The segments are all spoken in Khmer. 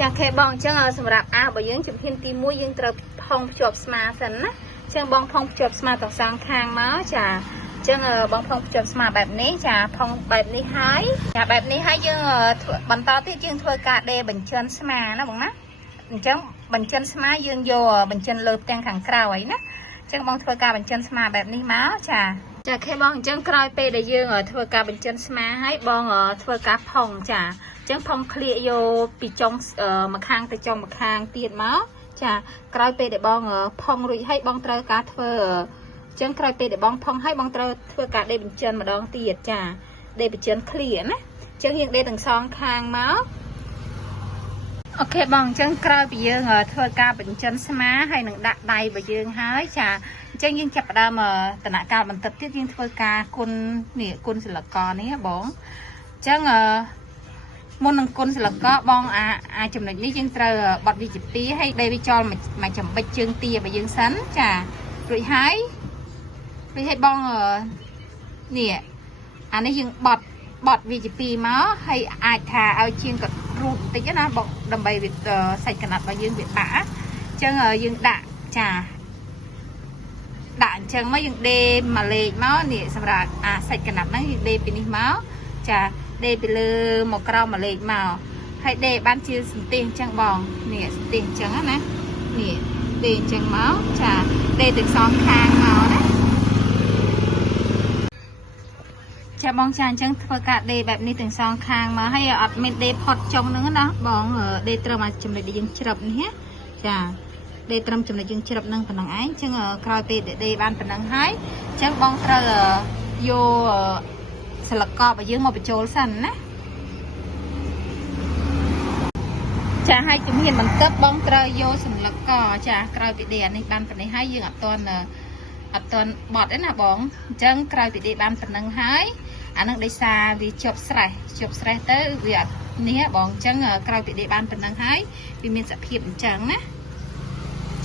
ចាខេបងអញ្ចឹងសម្រាប់អាបើយើងជំហានទី1យើងត្រូវផុងភ្ជាប់ស្មាសិនណាអញ្ចឹងបងផុងភ្ជាប់ស្មាទាំងសងខាងមកចាអញ្ចឹងបងផុងភ្ជាប់ស្មាបែបនេះចាផុងបែបនេះហើយចាបែបនេះហើយយើងបន្តទៀតយើងធ្វើការដេរបញ្ចិនស្មាណាបងណាអញ្ចឹងបញ្ចិនស្មាយើងយកបញ្ចិនលើផ្ទាំងខាងក្រោយណាអញ្ចឹងបងធ្វើការបញ្ចិនស្មាបែបនេះមកចាខេបងអញ្ចឹងក្រោយពេលដែលយើងធ្វើការបញ្ចិនស្មាហើយបងធ្វើការផុងចាអញ្ចឹងផុងឃ្លៀកយកពីចុងម្ខាងទៅចុងម្ខាងទៀតមកចាក្រោយពេលដែលបងផុងរួចហើយបងត្រូវការធ្វើអញ្ចឹងក្រោយពេលដែលបងផុងហើយបងត្រូវធ្វើការដេរបញ្ចិនម្ដងទៀតចាដេរបញ្ចិនឃ្លៀកណាអញ្ចឹងយើងដេរទាំងសងខាងមកអូខេបងអញ្ចឹងក្រោយពីយើងធ្វើការបញ្ចិនស្មាហើយនឹងដាក់ដៃរបស់យើងហើយចាអញ្ចឹងយើងចាប់ផ្ដើមដំណាក់កាលបន្ទាប់ទៀតយើងធ្វើការគុណនេះគុណសិលកនេះបងអញ្ចឹងមុននឹងគុណសិលកបងអាចំណុចនេះយើងត្រូវបត់វាជា2ហើយដេរវាចោលមួយចំបិចជើងទារបស់យើងសិនចារួចហើយបងនេះអានេះយើងបត់វាជា2មកហើយអាចថាឲ្យជាងក៏រូតបន្តិចណាបងដើម្បីវាសាច់កណាត់របស់យើងវាបាក់អញ្ចឹងយើងដាក់ចាដាក់អញ្ចឹងមកយើងដេរមួយលេខមកនេះសម្រាប់សាច់កណាត់ហ្នឹងយើងដេរពីនេះមកចាដេរពីលើមកក្រោមមួយលេខមកហើយដេរបានជាសន្ទះអញ្ចឹងបងនេះសន្ទះអញ្ចឹងណានេះដេរអញ្ចឹងមកចាដេរទាំងសងខាងមកណាចាបងចាអញ្ចឹងធ្វើការដេរបែបនេះទាំងសងខាងមកហើយអត់មានដេរផុតចុងហ្នឹងណាបងដេរត្រឹមចំណុចដែលយើងច្រឹបនេះចាដេរត្រឹមចំណុចយើងច្រឹបហ្នឹងប៉ុណ្ណឹងឯងអញ្ចឹងក្រោយពេលដេរបានប៉ុណ្ណឹងហើយអញ្ចឹងបងត្រូវយកសិលករបស់យើងមកបញ្ចូលសិនណាចាឲ្យជំហានបន្ទាប់បងត្រូវយកសិលកចាក្រោយពីដេរអានេះបានប៉ុណ្ណេះហើយយើងអត់ទាន់បត់ទេណាបងអញ្ចឹងក្រោយពីដេរបានប៉ុណ្ណឹងហើយអានឹងដោយសារវាជាប់ស្រេះទៅវាអត់នេះបងអញ្ចឹងក្រោយពីដេរបានប៉ុណ្ណឹងហើយវាមានសភាពអញ្ចឹងណា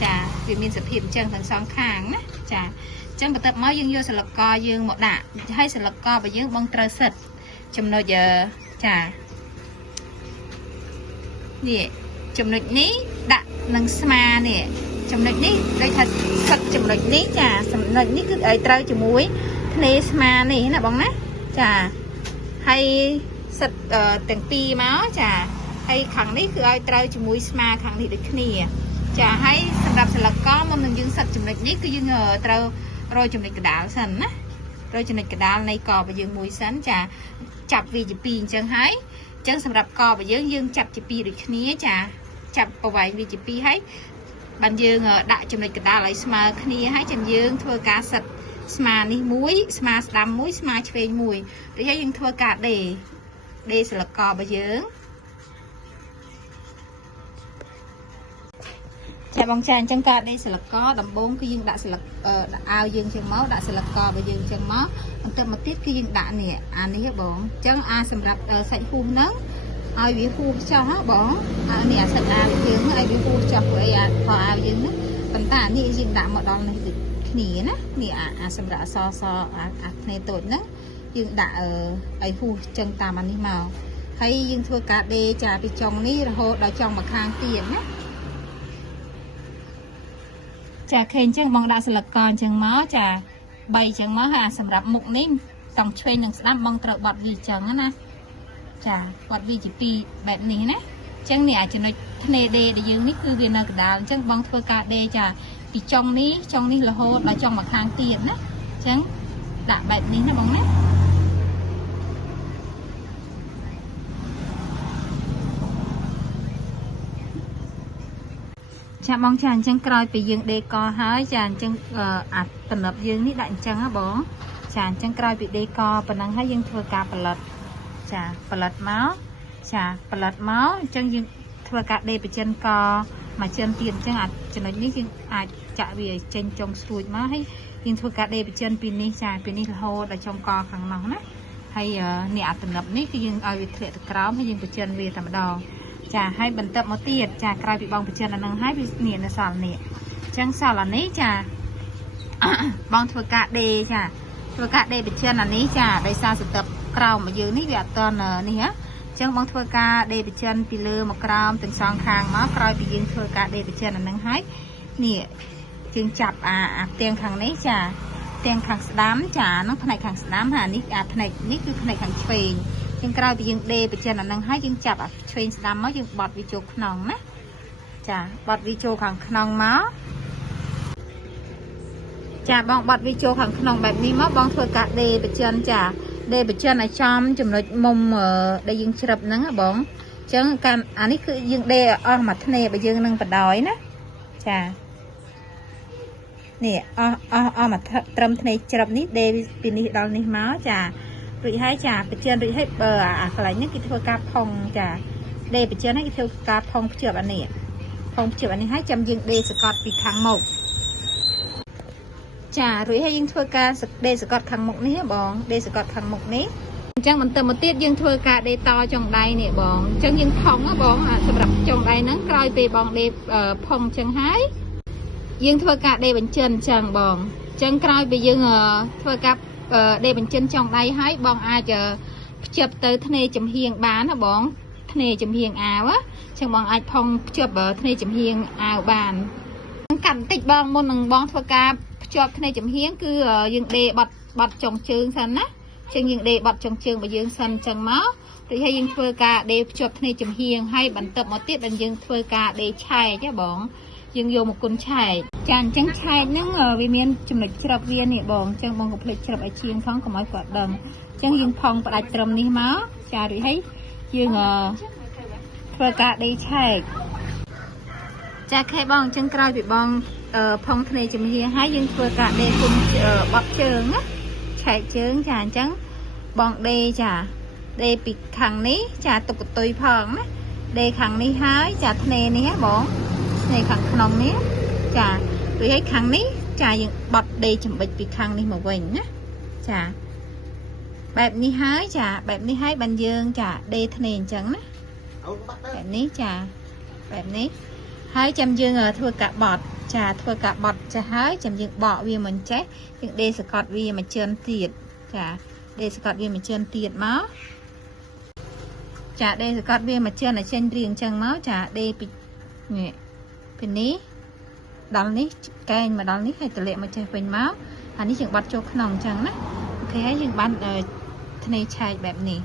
ចាវាមានសភាពអញ្ចឹងទាំងសងខាងណាចាអញ្ចឹងបន្ទាប់មកយើងយកសិលកយើងមកដាក់ហើយសិលករបស់យើងបងត្រូវសិតចំណុចចានេះចំណុចនេះដាក់នឹងស្មានេះចំណុចនេះដូចថាសិតចំណុចនេះចាចំណុចនេះគឺឲ្យត្រូវជាមួយធ្នេស្មានេះណាបងណាចាហើយសិតទាំងពីរមកចាហើយខាងនេះគឺឲ្យត្រូវជាមួយស្មាខាងនេះដូចគ្នាចាហើយសម្រាប់សិលកមុននឹងយើងសិតចំណុចនេះគឺយើងត្រូវរយចំណុចកដាលសិនណារយចំណុចកដាលនៃករបស់យើងមួយសិនចាចាប់វាជា2អញ្ចឹងហើយអញ្ចឹងសម្រាប់ករបស់យើងចាប់ជា2ដូចគ្នាចាចាប់ប្រវែងវាជា2ហើយបានយើងដាក់ចំណុចកដាលឲ្យស្មើគ្នាហើយចឹងយើងធ្វើការសិតស្មានេះមួយស្មាស្ដាំមួយស្មាឆ្វេងមួយដូចហើយយើងធ្វើការដេរសិលករបស់យើងចាបងចាអញ្ចឹងការដេរសិលកដំបូងគឺយើងដាក់សិលកដាក់អាវយើងចឹងមកដាក់សិលករបស់យើងចឹងមកបន្ទាប់មកទៀតគឺយើងដាក់នេះអានេះបងអញ្ចឹងសម្រាប់សាច់ហួសហ្នឹងឲ្យវាហួសចោះបងនេះសាច់អាវយើងឲ្យវាហួសចោះព្រោះអីខោអាវយើងហ្នឹងប៉ុន្តែអានេះយើងដាក់មកដល់នេះដូចគ្នាណានេះសម្រាប់អសអាភ្នែតូចហ្នឹងយើងដាក់ឲ្យហួសចឹងតាមអានេះមកហើយយើងធ្វើការដេរចាពីចុងនេះរហូតដល់ចុងម្ខាងទៀតណាចាឃើញអញ្ចឹងបងដាក់សិលកអញ្ចឹងមកចា3អញ្ចឹងមកហើយសម្រាប់មុខនេះតង់ឆ្វេងនិងស្ដាំបងត្រូវបត់វាអញ្ចឹងណាចាបត់វាជា2បែបនេះណាអញ្ចឹងនេះចំណុចធ្នេដេរដែលយើងនេះគឺវានៅកណ្ដាលអញ្ចឹងបងធ្វើការដេរចាពីចុងនេះរហូតដល់ចុងម្ខាងទៀតណាអញ្ចឹងដាក់បែបនេះណាបងណាចាបងចាអញ្ចឹងក្រោយពីយើងដេរកហើយចាអញ្ចឹងតំណប់យើងនេះដាក់អញ្ចឹងណាបងចាអញ្ចឹងក្រោយពីដេរកប៉ុណ្ណឹងហើយយើងធ្វើការផលិតចាផលិតមកអញ្ចឹងយើងធ្វើការដេរបញ្ចិនកមួយចិនទៀតអញ្ចឹងចំណុចនេះយើងអាចចាក់វាចេញចុងស្រួចមកហើយយើងធ្វើការដេរបញ្ចិនពីនេះចាពីនេះរហូតដល់ចុងកខាងនោះណាហើយនេះតំណប់នេះគឺយើងឲ្យវាធ្លាក់ទៅក្រោមហើយយើងបញ្ចិនវាតែម្ដងចាហើយបន្ទាប់មកទៀតចាក្រោយពីបងបញ្ចិនអានឹងហើយវានេះនៅសល់នេះអញ្ចឹងសល់អានេះចាបងធ្វើការដេរចាធ្វើការដេរបញ្ចិនអានេះចាដោយសារសន្តិបក្រោមរបស់យើងនេះវាអត់តនេះហ៎ ចឹងបងធ្វើការដេបចិនពីលើមកក្រោមទាំងសងខាងមកក្រោយពីយើងធ្វើការដេបចិនអានឹងហើយនេះយើងចាប់អាផ្ទាំងខាងនេះចាផ្ទាំងខាងស្ដាំចាហ្នឹងផ្នែកខាងស្ដាំហានេះផ្នែកនេះគឺផ្នែកខាងឆ្វេងយើងក្រោយពីយើងដេបចិនអានឹងហើយយើងចាប់អាឆ្វេងស្ដាំមកយើងបត់វាចូលក្នុងណាចាបត់វាចូលខាងក្នុងមកចាបងបត់វាចូលខាងក្នុងបែបនេះមកបងធ្វើការដេបចិនចាដេបចិនឲ្យចំចំណុចមុំដែលយើងជ្រឹបហ្នឹងបងអញ្ចឹងការអានេះគឺយើងដេអស់មួយធ្នេបើយើងនឹងបដ ாய் ណាចានេះអស់មកត្រឹមធ្នេជ្រឹបនេះដេពីនេះដល់នេះមកចារួចហើយចាបចិនរួចហើយបើអាកន្លែងនេះគេធ្វើការផុងចាដេបចិនហើយគេធ្វើការផុងភ្ជាប់អានេះផុងភ្ជាប់អានេះហើយចាំយើងដេសកត់ពីខាងមុខចារួចហើយយើងធ្វើការដេសកត់ខាងមុខនេះបងដេសកត់ខាងមុខនេះអញ្ចឹងបន្តមកទៀតយើងធ្វើការដេតចុងដៃនេះបងអញ្ចឹងយើងផុងបងសម្រាប់ចុងដៃហ្នឹងក្រោយពេលបងដេផុងអញ្ចឹងហើយយើងធ្វើការដេបញ្ចិនអញ្ចឹងបងអញ្ចឹងក្រោយពីយើងធ្វើការដេបញ្ចិនចុងដៃហើយបងអាចភ្ជាប់ទៅធ្នេចំហៀងបានណាបងធ្នេចំហៀងអាវអញ្ចឹងបងអាចផុងភ្ជាប់ធ្នេចំហៀងអាវបានកាត់បន្តិចបងមុននឹងបងធ្វើការភ្ជាប់ធ្នេចំហៀងគឺយើងដេបត់ចុងជើងសិនណាអញ្ចឹងយើងដេបត់ចុងជើងរបស់យើងសិនអញ្ចឹងមករួចហើយយើងធ្វើការដេភ្ជាប់ធ្នេចំហៀងហើយបន្ទាប់មកទៀតដល់យើងធ្វើការដេឆែកណាបងយើងយកមកគុណឆែកចាអញ្ចឹងឆែកហ្នឹងវាមានចំណុចច្រឹបវានេះបងអញ្ចឹងបងកុំភ្លេចច្រឹបឲ្យជាងផងកុំឲ្យគាត់ដឹងអញ្ចឹងយើងផុងផ្ដាច់ត្រឹមនេះមកចារួចហើយយើងធ្វើការដេឆែកចាខេបងអញ្ចឹងក្រោយពីបងផុងធ្នេចំហៀងហើយយើងធ្វើការដេគុំបត់ជើងណាឆែកជើងចាអញ្ចឹងបងដេចាដេពីខាងនេះចាទុកកតុយផងណាដេខាងនេះហើយចាធ្នេនេះបងធ្នេខាងក្នុងនេះចារួចហើយខាងនេះចាយើងបត់ដេចំបិចពីខាងនេះមកវិញណាចាបែបនេះហើយចាបែបនេះហើយបានយើងចាដេធ្នេអញ្ចឹងណាបែបនេះចាបែបនេះហើយចាំយើងធ្វើការបត់ចាធ្វើការបត់ចាស់ហើយចាំយើងបកវាមិនចេះយើងដេសកត់វាមួយជើងទៀតចាដេសកត់វាមួយជើងទៀតមកចាដេសកត់វាមួយជើងឲ្យចេញរៀងអញ្ចឹងមកចាដេពីនេះពីនេះដល់នេះកែងមកដល់នេះហើយតម្លាក់មកចេះវិញមកអានេះយើងបត់ចូលក្នុងអញ្ចឹងណាអូខេហើយយើងបានធ្នេឆែកបែបនេះ